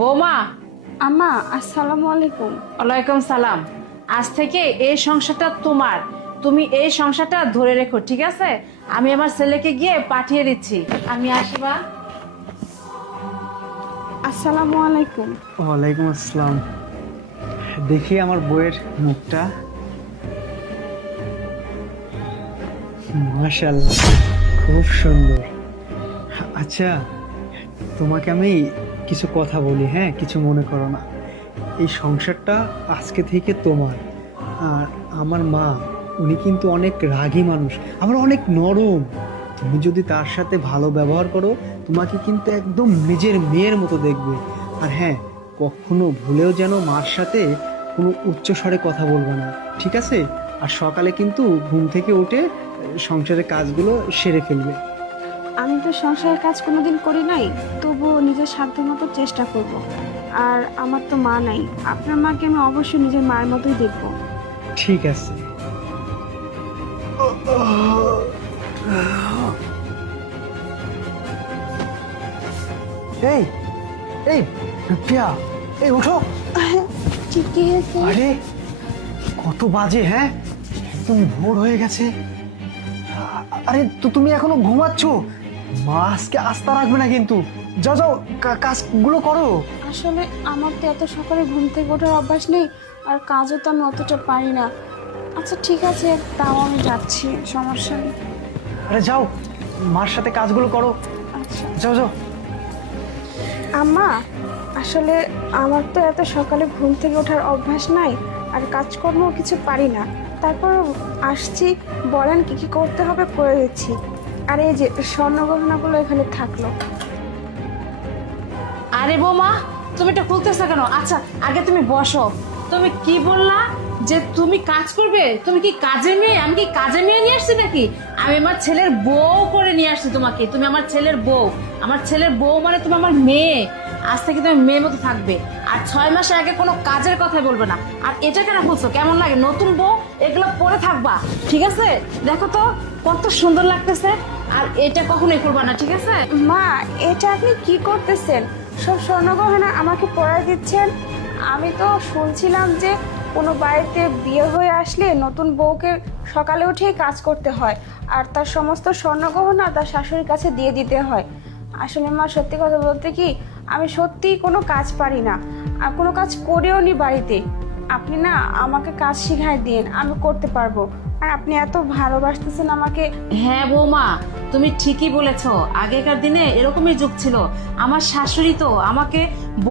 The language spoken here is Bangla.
বৌমা। আম্মা আসসালামু আলাইকুম। ওয়ালাইকুম সালাম। আজ থেকে এই সংসারটা তোমার, তুমি এই সংসারটা ধরে রেখো, ঠিক আছে? আমি আমার ছেলেকে গিয়ে পাঠিয়ে দিচ্ছি। আমি আসবা। আসসালামু আলাইকুম। ওয়ালাইকুম আসসালাম। দেখি আমার বউয়ের মুখটা। মাশাআল্লাহ, খুব সুন্দর। আচ্ছা, তোমাকে আমি কিছু কথা বলি, হ্যাঁ? কিছু মনে করো না। এই সংসারটা আজকে থেকে তোমার। আর আমার মা, উনি কিন্তু অনেক রাগী মানুষ, আবার অনেক নরম। তুমি যদি তার সাথে ভালো ব্যবহার করো, তোমাকে কিন্তু একদম নিজের মেয়ের মতো দেখবে। আর হ্যাঁ, কখনো ভুলেও যেন মার সাথে কোনো উচ্চস্বরে কথা বলবে না, ঠিক আছে? আর সকালে কিন্তু ঘুম থেকে উঠে সংসারের কাজগুলো সেরে ফেলবে। আমি তো সংসারের কাজ কোনোদিন করি নাই, তবুও নিজের সাধ্য মতো চেষ্টা করব। আর আমার তো মা নাই, আপনার মাকে আমি অবশ্যই নিজের মার মতোই দেখব। ঠিক আছে। এই এই প্রিয়া, এই ওঠো। ঠিকই আছে। আরে কত বাজে, হ্যাঁ? একদম ভোর হয়ে গেছে। আরে তো তুমি এখনো ঘুমাচ্ছ? মা আজকে আস্থা রাখবে না কিন্তু। যাও যাও, কাজগুলো করো। আসলে আমার তো এত সকালে ঘুম থেকে ওঠার অভ্যাস নেই, আর কাজও তো আমি অতটা পারি না। আচ্ছা ঠিক আছে, তাও আমি যাচ্ছি, সমস্যা নেই। আরে যাও, মার সাথে কাজগুলো করো। আচ্ছা। যাও যাও। আম্মা, আসলে আমার তো এত সকালে ঘুম থেকে ওঠার অভ্যাস নাই, আর কাজকর্ম কিছু পারি না। তারপর আসছি, বলেন কি কি করতে হবে, করে দিচ্ছি। আর এই যে স্বর্ণগহনাগুলো এখানে থাকলো। আরে বৌমা, তুমি এটা খুলতেছো কেন? আচ্ছা আগে তুমি বসো। তুমি কি বললা যে তুমি কাজ করবে? তুমি কি কাজে মেয়ে? আমি কি কাজে মেয়ে নিয়ে আসছি নাকি? আমি আমার ছেলের বউ করে নিয়ে আসছি তোমাকে। তুমি আমার ছেলের বউ। আমার ছেলের বউ মানে তুমি আমার মেয়ে। আজ থেকে তুমি মেয়ের মতো থাকবে। আর 6 মাস আগে কোনো কাজের কথা বলবে না। আর এটা কেন বলছো? কেমন লাগে? নতুন বউ, এগুলো পরে থাকবা, ঠিক আছে? দেখো তো কত সুন্দর লাগতেছে। আর এটা কখনোই করবা না, ঠিক আছে? মা, এটা আপনি কি করতেছেন? সব স্বর্ণগহনা আমাকে পরাই দিচ্ছেন। আমি তো শুনছিলাম যে কোনো বাড়িতে বিয়ে হয়ে আসলে নতুন বউকে সকালে উঠেই কাজ করতে হয়, আর তার সমস্ত স্বর্ণগহনা তার শাশুড়ির কাছে দিয়ে দিতে হয়। আসলে মা, সত্যি কথা বলতে কি, আমি সত্যিই কোনো কাজ পারি না, আর কোনো কাজ করেও নি বাড়িতে। আপনি না আমাকে কাজ শিখাই দিন, আমি করতে পারবো। আর আপনি এত ভালোবাসতেছেন আমাকে। হ্যাঁ বৌমা, তুমি ঠিকই বলেছো। আগেকার দিনে এরকমই যুগ ছিল। আমার শাশুড়ি তো আমাকে